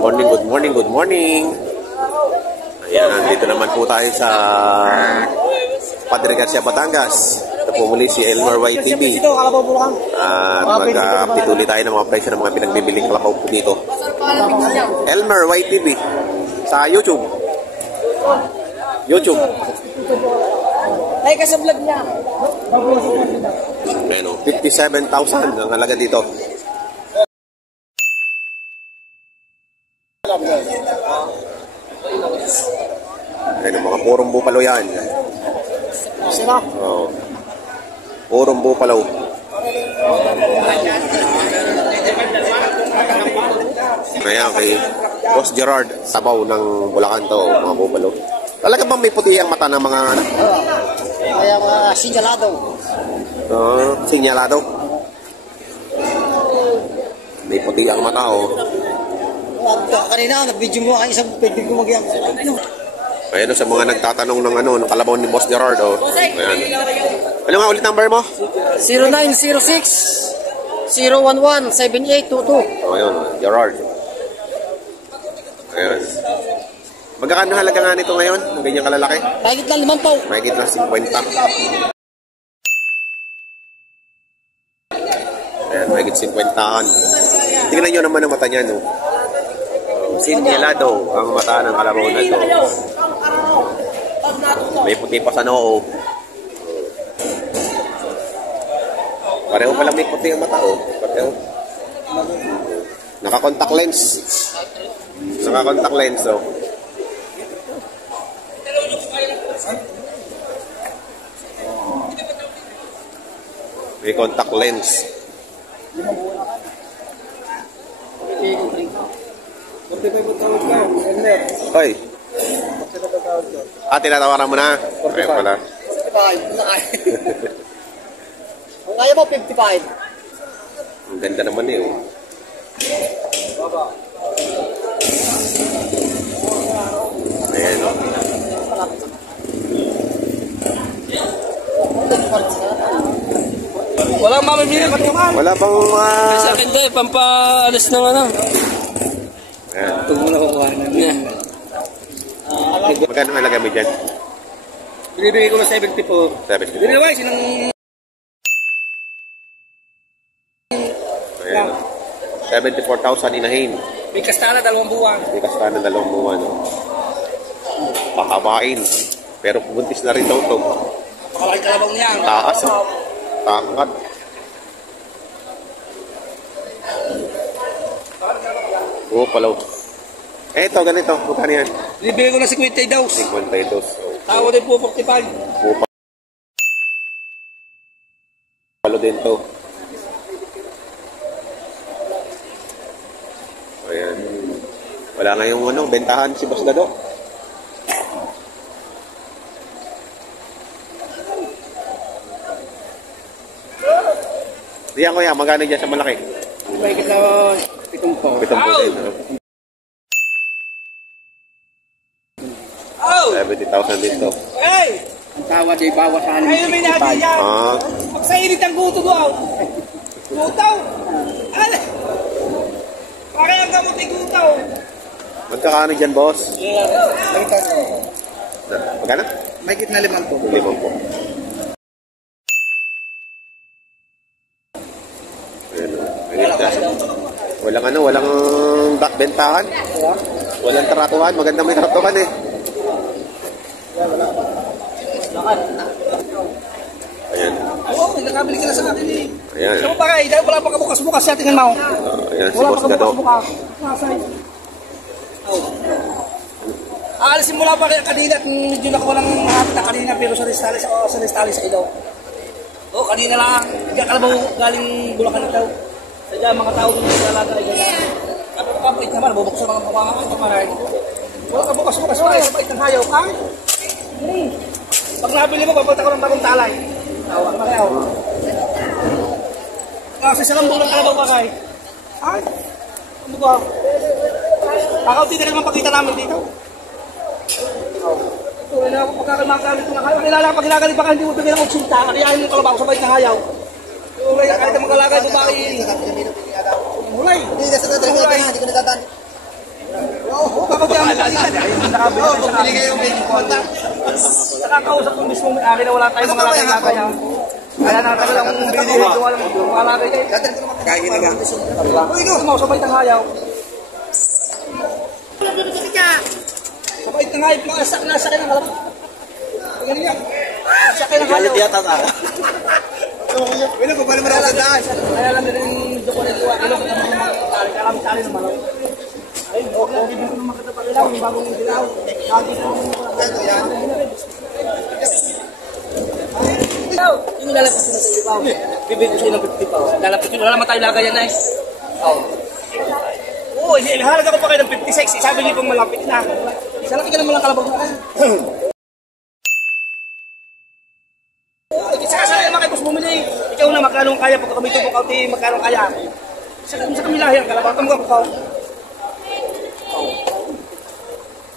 Morning, good morning, good morning. Ayan, dito naman po tayo sa Padre Garcia, Batangas. Ito po muli si Elmer YTV. At mag-update ulit tayo ng mga presyo ng mga pinagbibiling kalabaw po dito. Elmer YTV sa YouTube. Ay, kasi vlog niya. Ayan o, 57,000 ang halaga dito. Ayan, mga purong bupalo yan. Oh. Purong bupalo. Ayan, kay Boss Gerard, sabaw ng Bulacan to, mga bupalo. Talaga bang may puti ang mata ng mga anak? Kaya mga sinyalado. Sinyalado. May puti ang mata, oh. Kanina, nag-video mo ang isang pwede ko mag-iang. Ayan, sa mga nagtatanong ng ng kalabaw ni Boss Gerard, oh. Ayan. Ano nga ulit number mo? 0906-011-7822. Oh, ayun, Gerard. Ayan. Magkakano halaga nga nito ngayon? Ang ganyang kalalaki? Mahigit lang 5 po. Mahigit lang 50. Ayan, mahigit 50-an. Tingnan nyo naman ang mata niya, no? Sinyalado ang mata ng kalabaw na ito. May puti pa sa noo. Pareho pala may puti ang mata, oh. Pareho. Naka-contact lens. Naka-contact lens, oh. May contact lens. Hoy. Tinatawaran mo na? Okay pala. 55. Ang kaya mo, 55. Ang ganda naman eh, oh. Ayan, oh. Walang mamimili. Wala bang Sa akin tayo, pampaalis ng ano. Ayan. Ito muna kukuha na. Magkano halaga mo dyan? Binibigay ko na 70 po. 70. Binibigay sinang... Ayan, oh. 74,000 inahin. May kastana, 2 buwan. May kasana 2 buwan, oh. Pahabain. Pero pumuntis na rin daw ito. Malaki kalabaw niya. Taas, oh. Tangkad. Oo, palaw. Ito, ganito. Magkano yan? Binibigay ko na 50 daw. 52. Tawa din po 45. Palo din to. Ayan. Wala nga yung bentahan si Boss Dado. Diyan ko yan, magkano dyan sa malaki? May kita 7 po. 7 din. 70,000 dito. Hey! Ang tawad ay bawas sa 65. Ah, Pag sa init ang guto daw. Gutaw! Ala! Pare ang gamot ay gutaw. magkakano dyan, boss? Magkano? May gitna 5 po. 5 po. Ayan, walang bentahan. Walang tratuhan. Maganda may tratuhan eh. Ayan. Oo, nakabili ka na sa atin eh. Ayan. Ano pa kayo? Dahil wala pa kabukas-bukas sa tingin mo. Ayan si Wala Boss pa Gado. kabukas-bukas. Aalisin mo lang pa kaya kanina at medyo nakuha lang hapit na kanina pero sa Nestali sa ilaw. Oo, kanina lang. Hindi ka lang galing Bulacan ito. Sadya mga tao doon sa alaga ay ganyan. Sabi ko kapit naman, bubuksan mga mukha nga ito maray. Wala ka bukas-bukas pa sa bait ng hayaw ka. Pag nabili mo, papunta ko ng bagong talay. Tawag na kayo. Kasi sa lambulang kalabaw pa kayo. Ay, ano ba? Kakaunti na naman pakita namin dito. Ito, wala ako pagkakalmakalit ko na kayo. Pag ginagalit pa ka, hindi mo bigyan ng 80. Kaniyahin mo kalabaw sa bait ng hayaw. Kahit ang magalagay, babae. Mulay. Hindi ko natatan. Kapag yung nakabili kayo may contact. Nakakausap ko mismo may akin na wala tayong mga lagay niya. Kaya natagal ang bili ko wala mga lagay kayo. Kaya ginigang. Ikaw, sabay tangayaw. Sabay tangayaw, mga nasa kayo ng kalap. Ganyan yan. Sa kayo ng Galit kayaw. yata ka. Wala ko pala matatandaan. Kaya lang din yung dokument ko. Ilo ko naman mga tali naman. Ay, bibig ko naman kita pala lang. Bagong dilaw. Lagi ko yung lalapit ko na sa ibaw. Bibig ko sa'yo ng 50 pa. Lalapit ko. Wala naman tayo lagayan na eh. Oo, halaga ko pa kayo ng 56. Sabi niyo pong malapit na. Isa lang ka naman lang kalabaw na. Saka naman kayo, boss, bumili. Ikaw na, magkano kaya pagka kami ito kaunti, magkano kaya. Sa kami lahi ang kalabaw. Tama ko ikaw.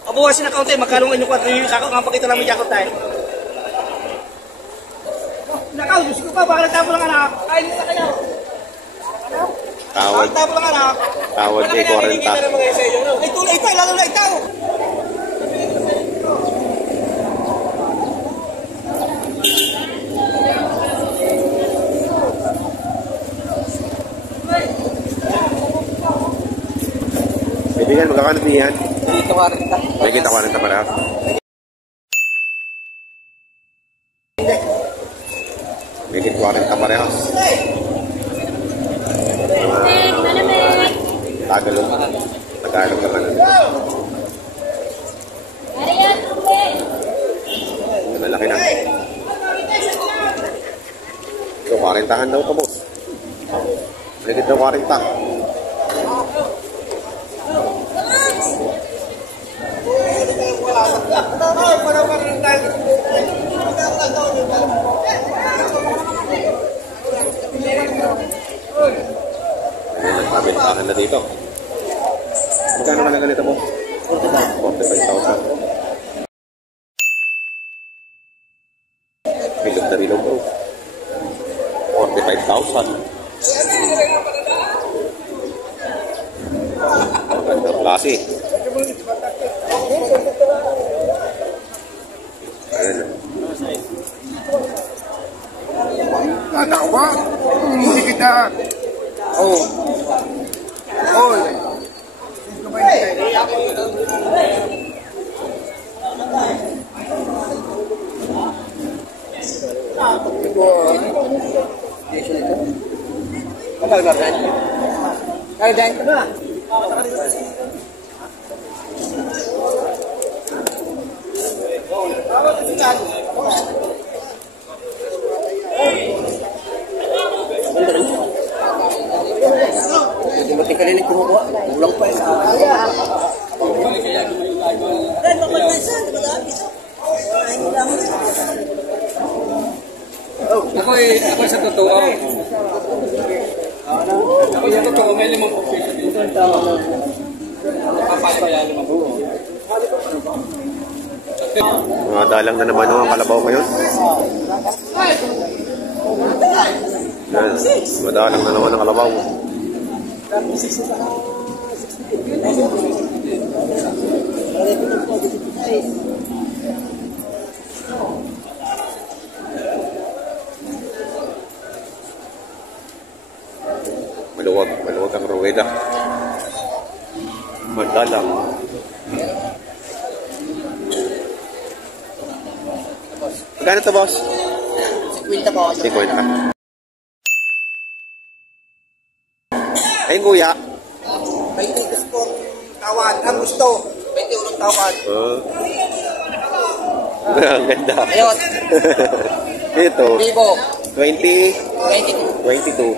Abuhasin na kaunti, magkano inyo ko at ang pakita namin dyan ko tayo. Nakaw, Diyos ko pa, baka nagtapo lang anak. Kain nila kayo. Tawad. Nagtapo lang anak. Tawad kay 40. Ay, tulay ito, lalo na ikaw. Kaibigan, magkakano yan? Dito ka rin ta. May kita 40 pala. May kita 40 parehas. Tagalog. Tagalog naman. Malaki na. So, 40-han daw ito, boss. May kita 40. Nagpabentahan na dito. Magkano ka na ganito mo? 45,000. Bilog na bilog bro. 45,000. Magandang klase. Ayan. Tatawa. Hindi kita. Oo. Oo. Dumating ka rin yung kumukuha. Ulang pa sa Ako sa totoo. Ako sa totoo, may 5%. Papapaya 5%. Mga dalang na naman ang kalabaw ngayon. Yan. Madalang na naman ang kalabaw. Maluwag ang ruweda. Madalang. Magkano ito, boss? 50 po. 50. Ayun, kuya. 20 gusto po tawan. Ang gusto. 20 unang tawan. Ang ganda. Ayun. Ito. Libo. 22,000. 22.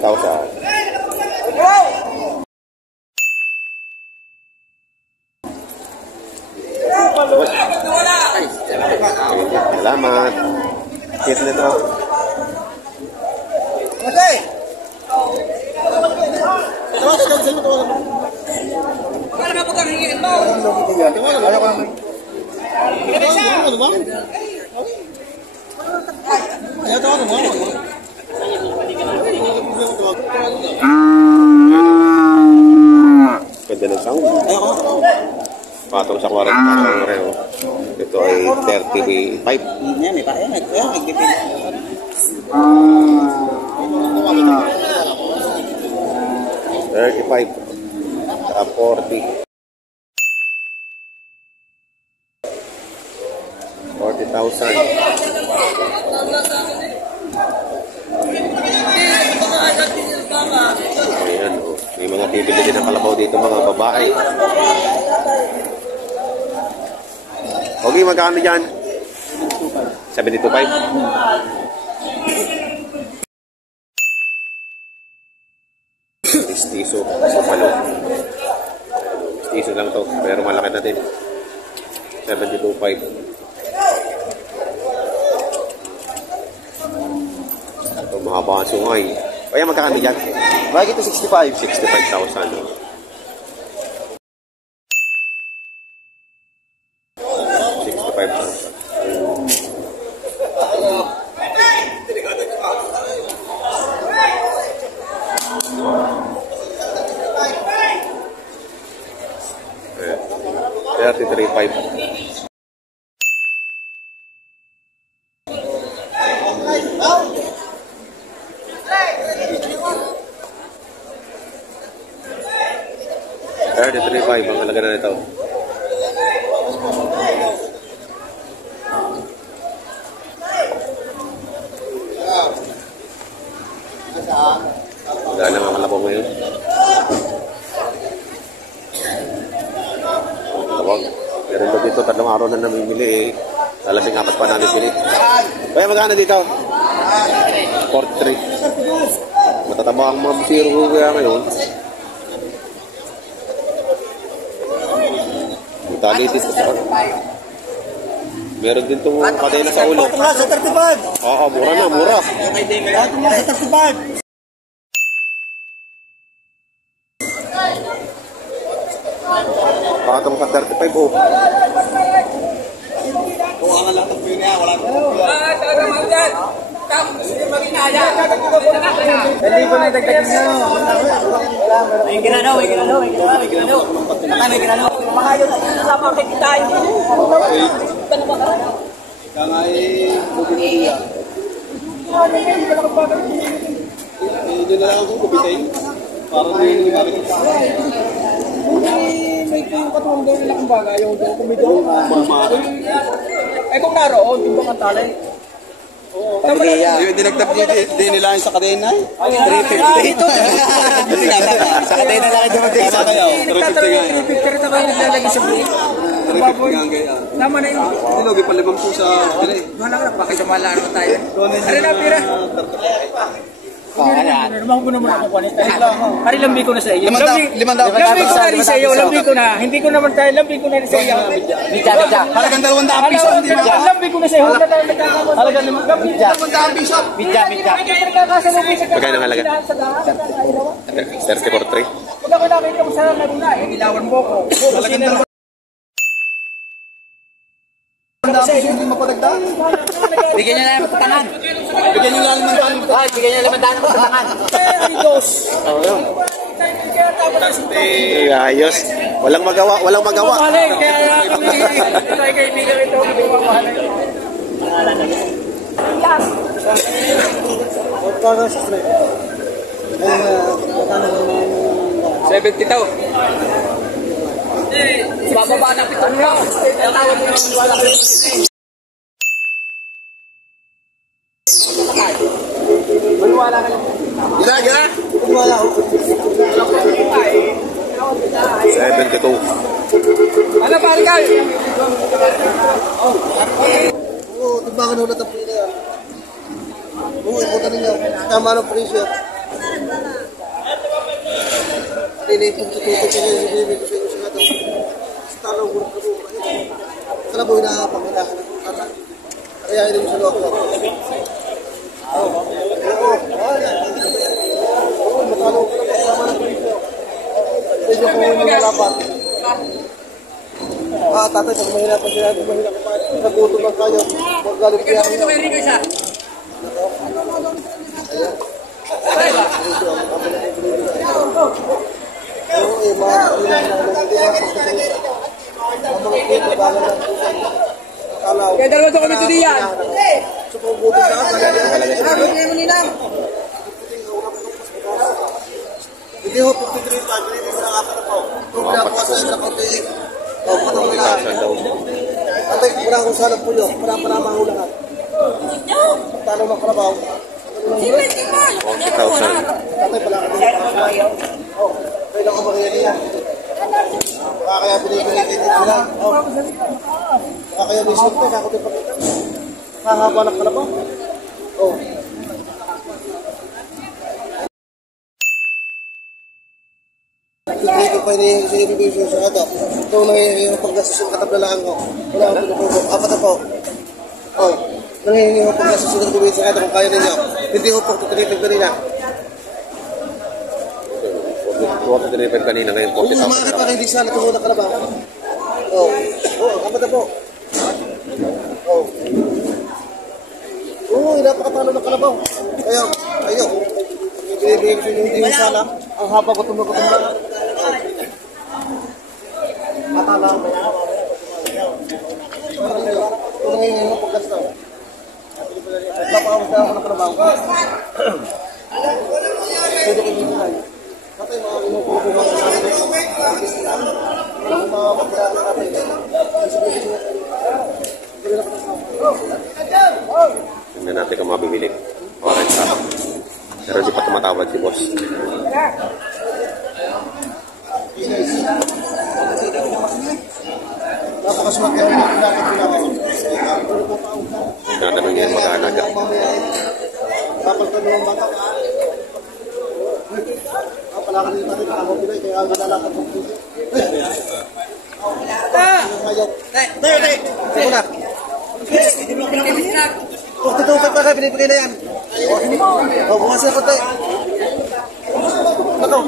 Salamat. Kit na ito. Okay. Para nga pagkakingin mo. Ganda ng sound. Patong sa 40 ang reo. Ito ay 35. Yan, may pa. Yan, nagpipili. 35. 40. 40,000. Ayan, oh. May mga bibili din ng kalabaw dito, mga babae. Okay, magkano dyan? 72.5? Mistiso. Palo. Mistiso lang to. Pero malaki na din. 72.5. Ito, mahaba ang sungay. Kaya magkakano dyan? Bakit ito 65? 65,000. No? 65,000. Eh, 33,500. Ang halaga na nito. Wala na nga kalabaw ngayon. Tawag. Meron ba dito, 3 araw na namimili eh. Lalabing 4 pa namin pilit. Kaya magkano dito? 43. Matataba ang mga zero kaya ngayon. Talitis sa meron din itong kadena sa ulo. Ito nga sa 35. Oo, mura na, mura. Ito nga sa 35. Pakatong sa 35, oh. Kuha nga lang ng pina, wala ko. Hindi ko na dagdagan nyo. May ginano. Makayo na sa market tayo. Ika nga eh, bubili niya. Hindi na lang ako kubitin. Parang hindi makinig sa akin. May katulong doon nila kung baga, yung doon kumido. Eh kung naroon, yung bang talay. Yung dinagdag din nila sa kadena. 350. Kasi nga, sa kadena lang ito mag-take sa kayo. 350 nga. 350 rin naman naglalagay sa buhay. 350 nga gaya. Tama na yun. Nilogi pa 5 po sa pila eh. Mahal lang, bakit dumalaan mo tayo? Ari na, pira. Naman ko naman ako kanita. Ari lambi ko na sa iyo. Lambi ko na rin sa iyo. Lambi ko na. Hindi ko naman tayo. Lambi ko na rin sa iyo. Bidya. Halagang 200 piso. Lambi ko na sa iyo. Halagang 200 piso. Bidya. Magkano ang halaga? 34,300. Wala ko nakita ko sa naruna. Ilawan mo ko. Halagang 200 piso hindi mapadagdag. bigyan niya lang patangan. Bigyan nyo lang ng tanong. Bigyan niya lang patangan. Eh, ayos. Walang magawa. Kaya kaibigan ito. $70,000. Bababa na pitong lang. Tawag mo ng wala ko. Maniwala ka lang. Gila. 72. Ano pare ka? Oo, timbangan ulit ang pila yan. Oo, ikutan ninyo. Tama ng presyo. Pinipin sa tutok sa inyo, bibig ko sa inyo sa gato. Sa talong gurap na buka. Kala po hinahapang na. Kaya hindi mo sa loob ko. Oo, matalo ko lang kasama ng presyo. Presyo ko yung nalapan. Tatay, pag mahirapan sila, mahirap pa. Nagutom lang kayo. Magalit kaya nyo. Oo, mga ilang na mga kito, bago lang. Kalaw. Kaya dalawa ito kami ito diyan. Sumububog na. Ano mo ninang? Hindi ho, 53 pa. Hindi mo nakakata po. Kung pinapuasa na konti. O, patang na. 40,000 daw. Atay, muna kung saan ang puyo. Para mahulangan. Talo ng karabaw. 40,000. Atay, pala ka din. O, kailan ko mariyan niya. Kaya binibigay din nila. O, kaya may swerte. Ako din pakita. Kahaba ng karabaw. O. Ito pa ini sa ibibigay sa ato. Ito nangyayari paggastos yung katablalaan ko. Wala akong pinupupo. Apat na po. Oh, nangyayari paggastos yung ibibigay sa ato kung kaya ninyo. Hindi ko pag tutulipin kanina. Huwag ka tinipid kanina ngayon, Kung 40,000. maaari pa hindi sana ito muna kalabaw. Oh, apat na po. Oh. Napakatalo ng kalabaw. Ayo. Hindi mo sana. Ang haba ko tumulong. Matala. Ito nangyayari ng paggastos. Napakawag ako ng kalabaw. Pwede kayo dito tayo. Katay mga inupupo mga kasama. Walang mga pagdaan na katay. Tingnan natin kung mabibili. Orange ha. Pero di pa tumatawad si boss. Napakaswak yan. Tinatanong niya yung mag-aalaga. Papalkan mo ang bata. Pala ka rin natin. Ako pinay. Kaya ang ginalakan mo. Sige na. Tutupag pa kayo. Pinipigay na yan. Bukas na po tayo. Nako.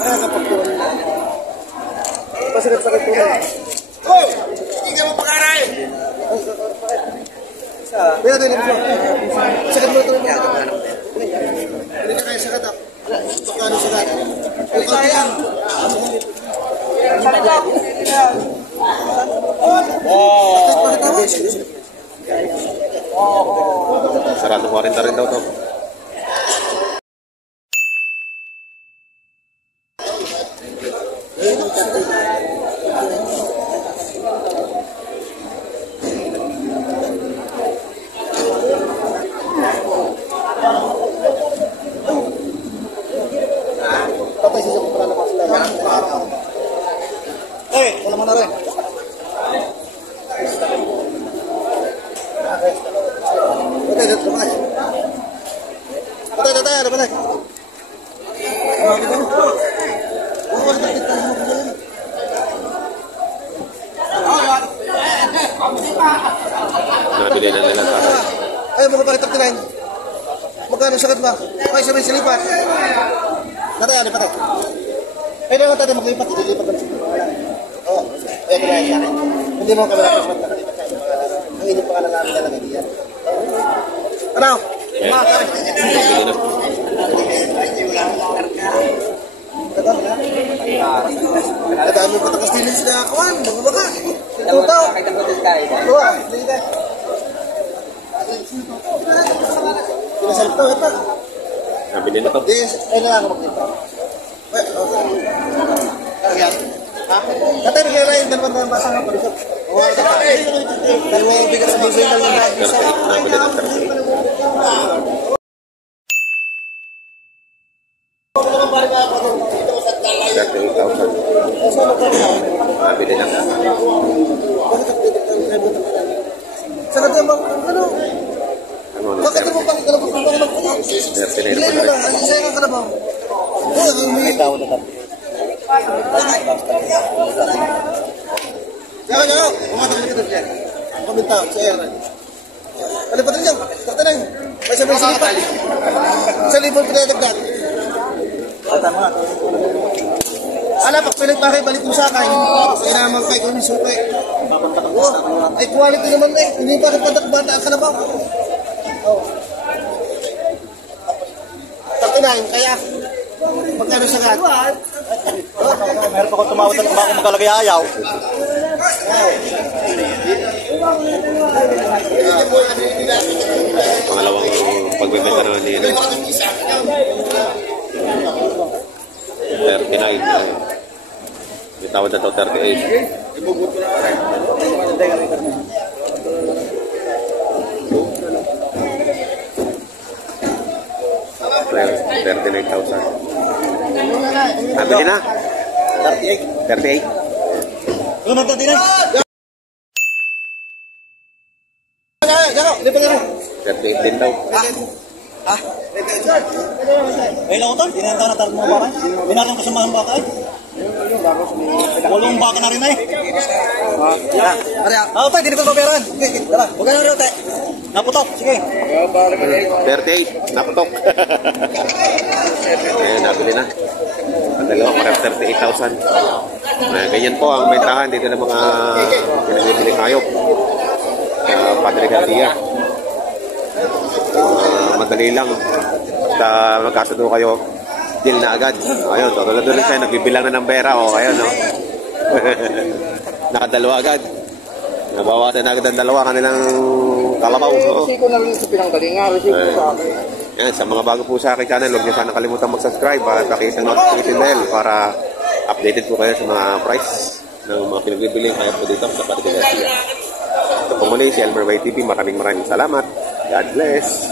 Kaya kapagpunan na. Pasakit-sakit po na. Hoy! Hindi ka mo pag-aray! Kaya tayo lang po. Sakit mo ito. Hindi ka kayo sakit ako. Pagkano sakit? Ay, pati yan. Sarado 40 rin daw to. Tatay siya kung palalabas sila. Wala mo na rin. Tatay, ano ba na? Nabili na nila sa akin. Ay, mga bakit tinayin? Magkano sakit ba? Ay, sabay silipat. Tatay, ano patay? Ay, naman tatay maglipat. Lipat ka na siya. Oo. Ay, kailangan. Hindi mo kami nakasmat na kalipat sa ang inyong pangalan namin talaga diyan. Ano? Bili na. Kadami mo patakas din sila kawan. Mga baka. Tutaw. Tuwa. Pinasalito. Ito. Nabili na to. Yes. Ay, na ako maglipat. Ay, okay. Kaya. Katay, bigyan na yung dalawang basa nga pa rin. Dalawang bigyan sa bulso yung dalawang basa. 38. Nabili na 38. 38,000. Nabili na. Sagat yung bang, ano? Ano na? Bakit mo pang kalabang kung bang magkuha? Bilay mo lang, isa yung kalabang. May tao na tabi. Kaya, umatang na kita dyan. Paminta, sa air. Kalipat rin dyan, takta na yun. May sabay silipan. Sa libon pinadagdag. Ala, pag pinagpakay, balik mo sa akin. Kaya naman kay kung misupay. Ay, quality naman eh. Hindi pa rin patakbata ang kalabaw. Oh. Takinahin, kaya. Magkano sagat? Meron pa ko tumawad at kumako magkalagay ayaw. Pangalawang pagbebenta naman din. 39. May tawad na to, 38. Well, 39,000. Nabili na? 38. 38? Ano na din eh? Lipat na. 38 din daw. May lautan, dinenta na tarong mga bakay. Binatang kasamahan bakay. Walong baka na rin eh. Tay, hindi ko pabayaran. Tara, huwag ka na rin, tay. Naputok, sige. 38. Naputok. Ayan, nabili na. Ang dalawa, parang 38,000. Ganyan po ang bentahan dito ng mga pinagbibiling hayop. Padre Garcia. Madali lang. Basta magkasundo kayo, deal na agad. Ayun, tulad doon tayo, nagbibilang na ng pera. O, ayun, no? Nakadalawa agad. Nabawasan na agad ang dalawa kanilang kalabaw. No? Kasi ko na rin sa pinanggalinga. Receive ko sa akin. Yan, sa mga bago po sa aking channel, huwag niyo sana kalimutan mag-subscribe at pakita ang notification bell para updated po kayo sa mga price ng mga pinagbibiling hayop po dito sa Padre Garcia. Ito po muli si Elmer White TV. Maraming salamat. God bless.